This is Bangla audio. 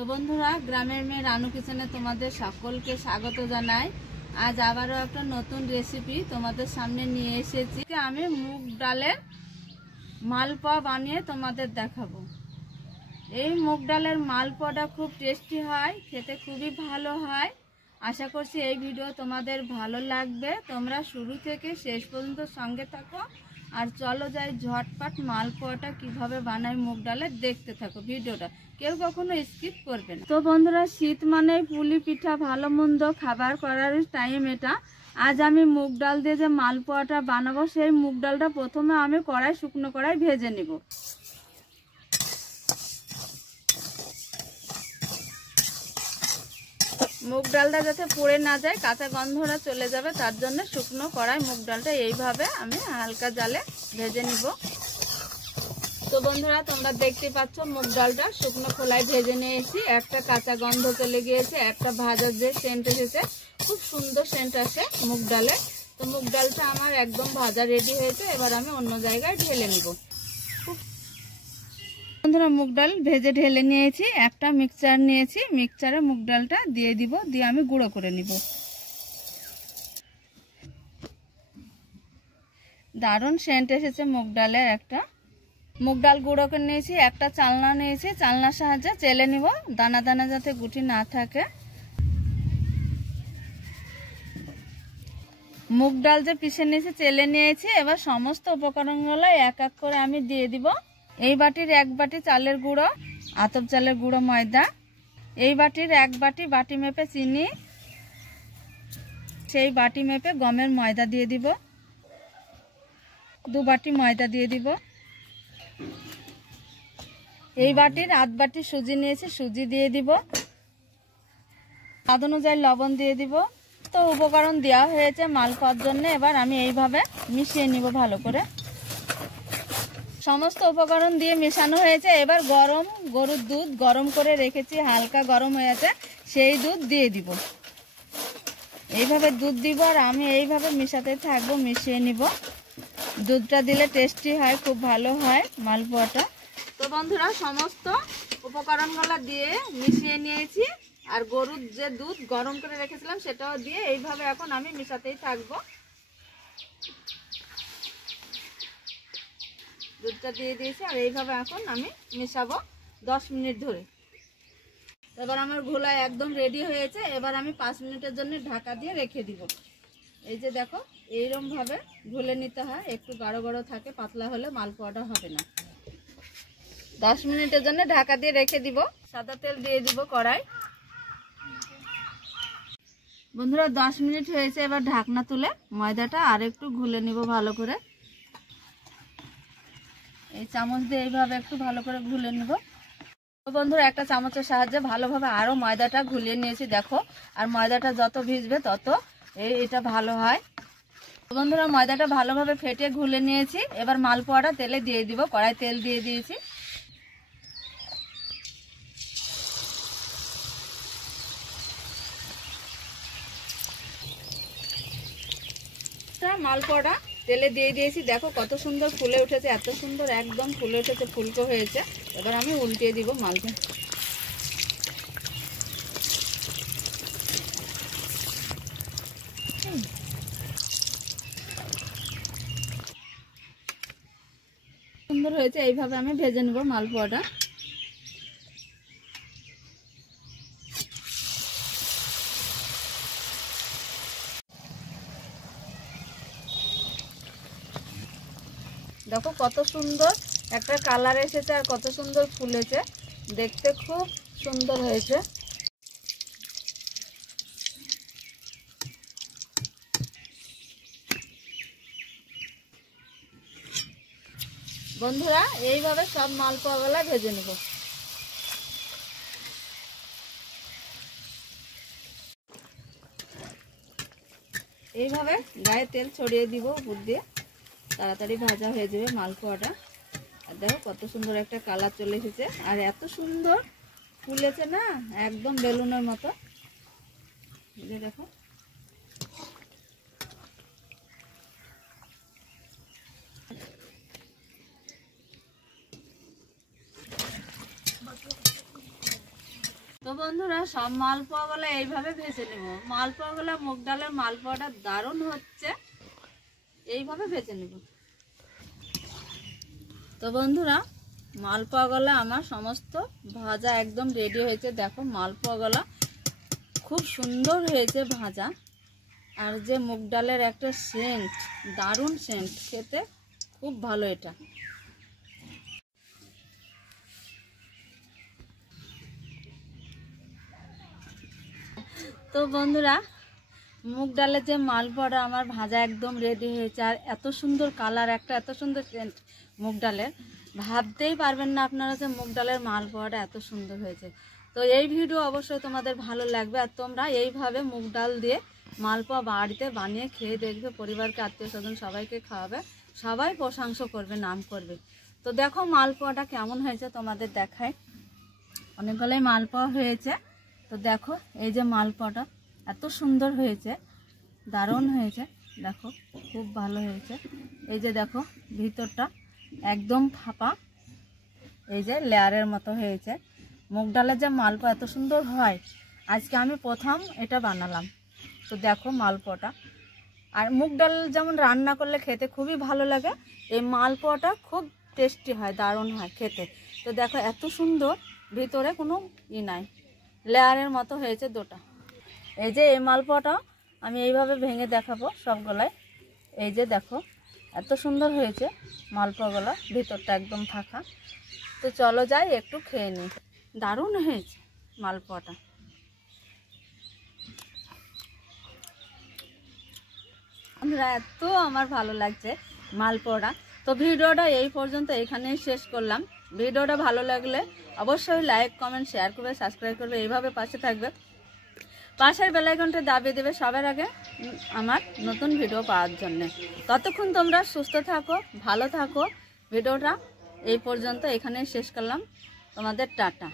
তো বন্ধুরা, গ্রামের মেয়ে রানু কিচেনে তোমাদের সকলকে স্বাগত জানাই। আজ আবারও একটা নতুন রেসিপি তোমাদের সামনে নিয়ে এসেছি। আমি মুগ ডালের মালপোয়া বানিয়ে তোমাদের দেখাবো। এই মুগ ডালের মালপোয়াটা খুব টেস্টি হয়, খেতে খুবই ভালো হয়। আশা করছি এই ভিডিও তোমাদের ভালো লাগবে। তোমরা শুরু থেকে শেষ পর্যন্ত সঙ্গে থাকো। আর চলো যাই ঝটপট মালপোয়াটা কিভাবে বানাই মুগ ডালের দেখতে থাকো ভিডিওটা, কেউ কখনো স্কিপ করবে না। তো বন্ধুরা, শীত মানে পুলি পিঠা, ভালো মন্দ খাবার করার টাইম এটা। আজ আমি মুগ ডাল দিয়ে যে মালপোয়াটা বানাবো, সেই মুগ ডালটা প্রথমে আমি শুকনো কড়াই ভেজে নিব। মুগ ডালটা যাতে পুড়ে না যায়, কাঁচা গন্ধটা চলে যাবে, তার জন্য শুকনো কড়াই মুগ ডালটা এইভাবে আমি হালকা জালে ভেজে নিব। তো বন্ধুরা, তোমরা দেখতে পাচ্ছ মুগ ডালটা শুকনো খোলায় ভেজে নিয়েছি। একটা কাঁচা গন্ধ চলে গিয়েছে, একটা ভাজার যে সেন্ট এসেছে, খুব সুন্দর সেন্ট আসে মুগ ডালে। তো মুগ ডালটা আমার একদম ভাজা রেডি হয়েছে। এবার আমি অন্য জায়গায় ঢেলে নিব। বন্ধুরা, মুগ ডাল ভেজে ঢেলে নিয়েছি। একটা মিক্সচার নিয়েছি, মিক্সচারে মুগ ডালটা দিয়ে দিব, দিয়ে আমি গুঁড়ো করে নিব। দারুণ সেন্ট এসেছে মুগ ডালের। একটা মুগ ডাল গুঁড়ো করে নিয়েছি, একটা চালনা নিয়েছি, চালনার সাহায্যে চেলে নিব, দানা দানা যাতে গুটি না থাকে। মুগ ডাল যে পিষে নিয়েছি, চেলে নিয়েছি। এবার সমস্ত উপকরণগুলো এক এক করে আমি দিয়ে দিব। এই বাটির 1 বাটি চালের গুঁড়ো, আতপ চালের গুঁড়ো, ময়দা। এই বাটির 1 বাটি বাটি মেপে চিনি, সেই বাটি মেপে গমের ময়দা দিয়ে দিব। 2 বাটি ময়দা দিয়ে দিব। এই বাটির 1/2 বাটি সুজি নিয়েছি, সুজি দিয়ে দিব। স্বাদ অনুযায়ী লবণ দিয়ে দিব। তো উপকরণ দেওয়া হয়েছে মালপোয়ার জন্য। এবার আমি এইভাবে মিশিয়ে নিব ভালো করে। সমস্ত উপকরণ দিয়ে মেশানো হয়েছে। এবার গরুর দুধ গরম করে রেখেছি, হালকা গরম হয়েছে, সেই দুধ দিয়ে দিব। এইভাবে দুধ দিব আর আমি এইভাবে মেশাতে থাকবো, মিশিয়ে নিব। দুধটা দিলে টেস্টি হয়, খুব ভালো হয় মালপোয়াটা। তো বন্ধুরা, সমস্ত উপকরণগুলো দিয়ে মিশিয়ে নিয়েছি। আর গরুর যে দুধ গরম করে রেখেছিলাম সেটাও দিয়ে এইভাবে এখন আমি মেশাতেই থাকবো। দুধটা দিয়ে দিয়েছি আর এইভাবে এখন আমি মেশাবো 10 মিনিট ধরে। এবার আমার ঘোলা একদম রেডি হয়েছে। এবার আমি 5 মিনিটের জন্য ঢাকা দিয়ে রেখে দিব। এই যে দেখো, এইরকম ভাবে ঘুলে নিতে হয়, একটু গাঢ় গাঢ় থাকে, পাতলা হলে মালপোয়াটা হবে না। 10 মিনিটের জন্য ঢাকা দিয়ে রেখে দিব। সাদা তেল দিয়ে দিব কড়াই। বন্ধুরা, 10 মিনিট হয়েছে। এবার ঢাকনা তুলে ময়দাটা আর একটু ঘুলে নিব ভালো করে। এই চামচ দিয়ে এইভাবে একটু ভালো করে ঘুলে নিব। বন্ধুরা, একটা চামচের সাহায্যে ভালোভাবে আরো ময়দাটা ঘুলিয়ে নিয়েছি। দেখো, আর ময়দাটা যত ভিজবে তত এটা ভালো হয়। বন্ধুরা, ময়দাটা ভালোভাবে ফেটে ঘুলে নিয়েছি। এবার মালপোয়াটা তেলে দিয়ে দিব। কড়াই তেল দিয়ে দিয়েছি। মালপোয়াটা তেলে দিয়ে দিয়েছি। দেখো কত সুন্দর ফুলে উঠেছে, এত সুন্দর একদম ফুলে উঠেছে, ফুলকো হয়েছে। এবার আমি উল্টিয়ে দিব মালপোয়া। সুন্দর হয়েছে, এইভাবে আমি ভেজে নেব মালপোয়াটা। দেখো কত সুন্দর একটা কালার এসেছে আর কত সুন্দর ফুলেছে, দেখতে খুব সুন্দর হয়েছে। বন্ধুরা, এইভাবে সব মালপোয়াগুলা ভেজে নেব। এইভাবে গায়ে তেল ছড়িয়ে দিব উপর দিয়ে, তাড়াতাড়ি ভাজা হয়ে যাবে মালপোয়াটা। আর দেখো কত সুন্দর একটা কালার চলে এসেছে, আর এত সুন্দর ফুলেছে না, একদম বেলুনের মতো। দেখো, তো বন্ধুরা, সব মালপোয়াগুলো এইভাবে ভেজে নেব। মালপোয়াগুলো, মুগ ডালের মালপোয়াটা দারুণ হচ্ছে, এইভাবে ভেজে নেব। তো বন্ধুরা, মালপোয়াগুলো আমার সমস্ত ভাজা একদম রেডি হয়েছে। দেখো মালপোয়াগুলো খুব সুন্দর হয়েছে ভাজা। আর যে মুগ ডালের একটা সেন্ট, দারুণ সেন্ট, খেতে খুব ভালো এটা। তো বন্ধুরা, মুগ ডালের যে মালপোয়াটা আমার ভাজা একদম রেডি হয়েছে। আর এত সুন্দর কালার, একটা এত সুন্দর সেন্ট মুগ ডালের, ভাবতেই পারবেন না আপনারা যে মুগ ডালের মালপোয়াটা এত সুন্দর হয়েছে। তো এই ভিডিও অবশ্যই তোমাদের ভালো লাগবে। আর তোমরা এইভাবে মুগ ডাল দিয়ে মালপোয়া বাড়িতে বানিয়ে খেয়ে দেখবে, পরিবারকে, আত্মীয় স্বজন সবাইকে খাওয়াবে, সবাই প্রশংসা করবে, নাম করবে। তো দেখো মালপোয়াটা কেমন হয়েছে তোমাদের দেখায়। অনেকগুলোই মালপোয়া হয়েছে। তো দেখো এই যে মালপোয়াটা এত সুন্দর হয়েছে, দারুণ হয়েছে। দেখো খুব ভালো হয়েছে। এই যে দেখো ভিতরটা একদম ফাঁপা, এই যে লেয়ারের মতো হয়েছে। মুগ ডালের যে মালপোয়া এত সুন্দর হয়, আজকে আমি প্রথম এটা বানালাম। তো দেখো মালপোয়াটা, আর মুগ ডাল যেমন রান্না করলে খেতে খুবই ভালো লাগে, এই মালপোয়াটা খুব টেস্টি হয়, দারুণ হয় খেতে। তো দেখো এত সুন্দর, ভিতরে কোনো নাই, লেয়ারের মতো হয়েছে দুটো। এই যে এই মালপোয়াটা আমি এইভাবে ভেঙে দেখাবো সবগুলাই। এই যে দেখো এত সুন্দর হয়েছে মালপোয়াগুলো, ভিতরটা একদম ফাঁকা। তো চলো যাই একটু খেয়ে নিই। দারুণ হয়েছে মালপোয়াটা। আমরা এত আমার ভালো লাগছে মালপোয়াটা। তো ভিডিওটা এই পর্যন্ত এখানেই শেষ করলাম। ভিডিওটা ভালো লাগলে অবশ্যই লাইক, কমেন্ট, শেয়ার করবে, সাবস্ক্রাইব করবে, এইভাবে পাশে থাকবে। পাশের বেল আইকনটা দাবিয়ে দেবে সবার আগে আমার নতুন ভিডিও পাওয়ার জন্য। ততক্ষণ তোমরা সুস্থ থাকো, ভালো থাকো। ভিডিওটা এই পর্যন্ত এখানেই শেষ করলাম। তোমাদের টাটা।